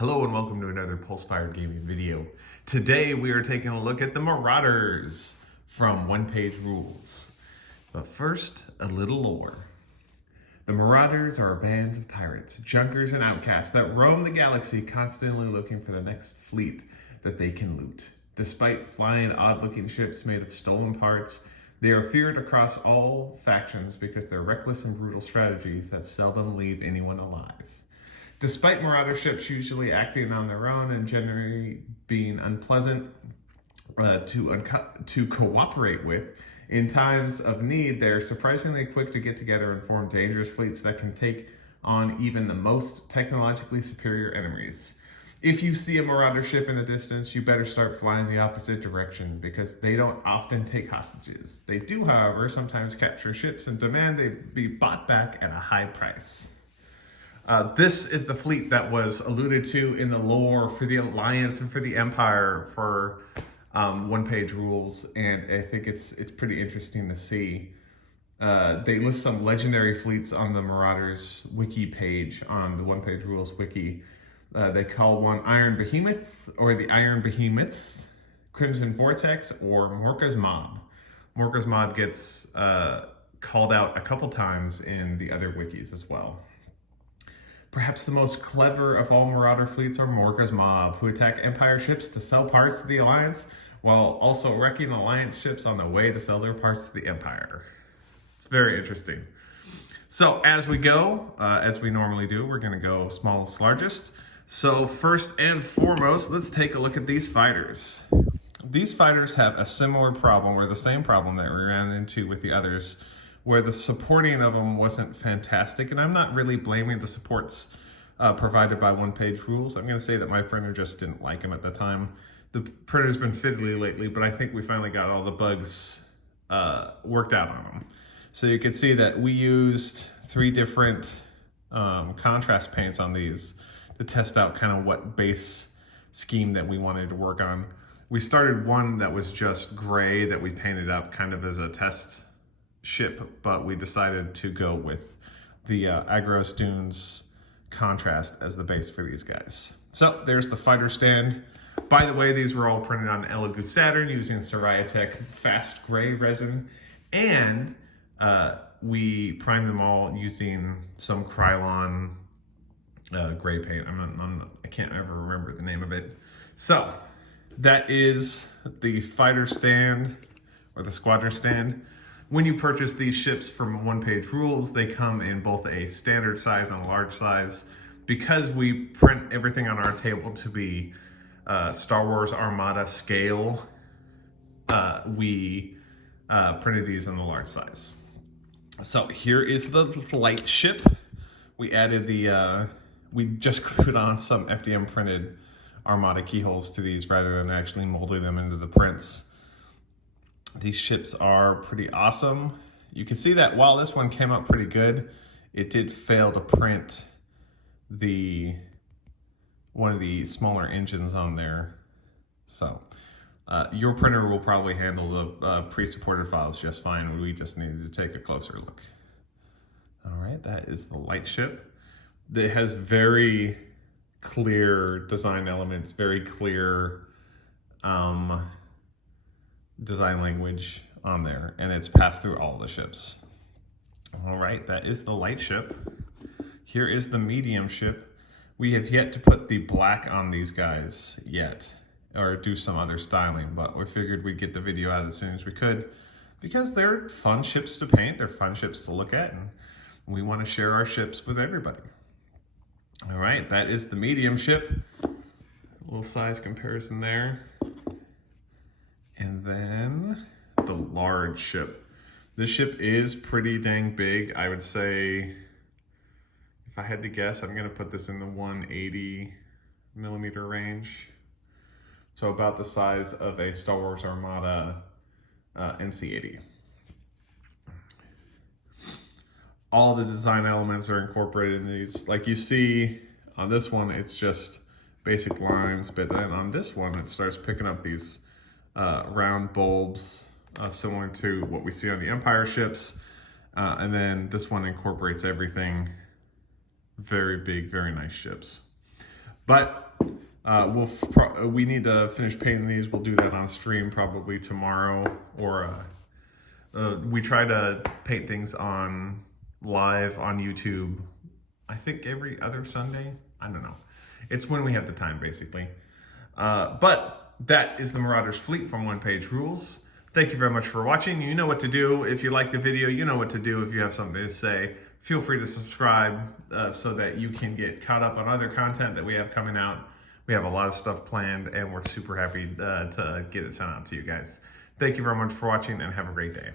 Hello and welcome to another Pulse-Fired Gaming video. Today we are taking a look at the Marauders from OnePageRules. But first, a little lore. The Marauders are bands of pirates, junkers, and outcasts that roam the galaxy constantly looking for the next fleet that they can loot. Despite flying odd-looking ships made of stolen parts, they are feared across all factions because their reckless and brutal strategies that seldom leave anyone alive. Despite Marauder ships usually acting on their own and generally being unpleasant to cooperate with, in times of need, they're surprisingly quick to get together and form dangerous fleets that can take on even the most technologically superior enemies. If you see a Marauder ship in the distance, you better start flying the opposite direction because they don't often take hostages. They do, however, sometimes capture ships and demand they be bought back at a high price. This is the fleet that was alluded to in the lore for the Alliance and for the Empire for OnePageRules, and I think it's pretty interesting to see. They list some legendary fleets on the Marauders wiki page on the OnePageRules wiki. They call one Iron Behemoth, or the Iron Behemoths, Crimson Vortex, or Morka's Mob. Morka's Mob gets called out a couple times in the other wikis as well. Perhaps the most clever of all Marauder fleets are Morka's Mob, who attack Empire ships to sell parts to the Alliance, while also wrecking Alliance ships on the way to sell their parts to the Empire. It's very interesting. So as we go, as we normally do, we're going to go smallest, largest. So first and foremost, let's take a look at these fighters. These fighters have a similar problem, or the same problem that we ran into with the others, where the supporting of them wasn't fantastic, and I'm not really blaming the supports provided by OnePageRules. I'm going to say that my printer just didn't like them at the time. The printer's been fiddly lately, but I think we finally got all the bugs worked out on them. So you can see that we used 3 different contrast paints on these to test out kind of what base scheme that we wanted to work on. We started one that was just gray that we painted up kind of as a test ship, but we decided to go with the Agros Dunes contrast as the base for these guys. So there's the fighter stand. By the way, these were all printed on Elegoo Saturn using Siraya Tech fast gray resin, and we primed them all using some Krylon gray paint. I can't ever remember the name of it. So that is the fighter stand, or the squadron stand. When you purchase these ships from OnePageRules, they come in both a standard size and a large size. Because we print everything on our table to be Star Wars Armada scale, we printed these in the large size. So here is the light ship. We added we just glued on some FDM printed Armada keyholes to these rather than actually molding them into the prints. These ships are pretty awesome. You can see that while this one came out pretty good, it did fail to print one of the smaller engines on there. So your printer will probably handle the pre-supported files just fine. We just needed to take a closer look. All right, that is the light ship. It has very clear design elements, very clear design language on there, and it's passed through all the ships. All right, that is the light ship. Here is the medium ship. We have yet to put the black on these guys yet, or do some other styling, but we figured we'd get the video out as soon as we could because they're fun ships to paint, they're fun ships to look at, and we want to share our ships with everybody. All right, that is the medium ship. A little size comparison there. And then the large ship. This ship is pretty dang big. I would say, if I had to guess, I'm gonna put this in the 180 millimeter range. So about the size of a Star Wars Armada MC-80. All the design elements are incorporated in these. Like you see on this one, it's just basic lines, but then on this one, it starts picking up these round bulbs, similar to what we see on the Empire ships. And then this one incorporates everything. Very big, very nice ships. But we need to finish painting these. We'll do that on stream probably tomorrow, or we try to paint things on live on YouTube, I think every other Sunday. I don't know. It's when we have the time, basically. But that is the Marauders Fleet from OnePageRules. Thank you very much for watching. You know what to do. If you like the video, you know what to do. If you have something to say, feel free to subscribe so that you can get caught up on other content that we have coming out. We have a lot of stuff planned, and we're super happy to get it sent out to you guys. Thank you very much for watching, and have a great day.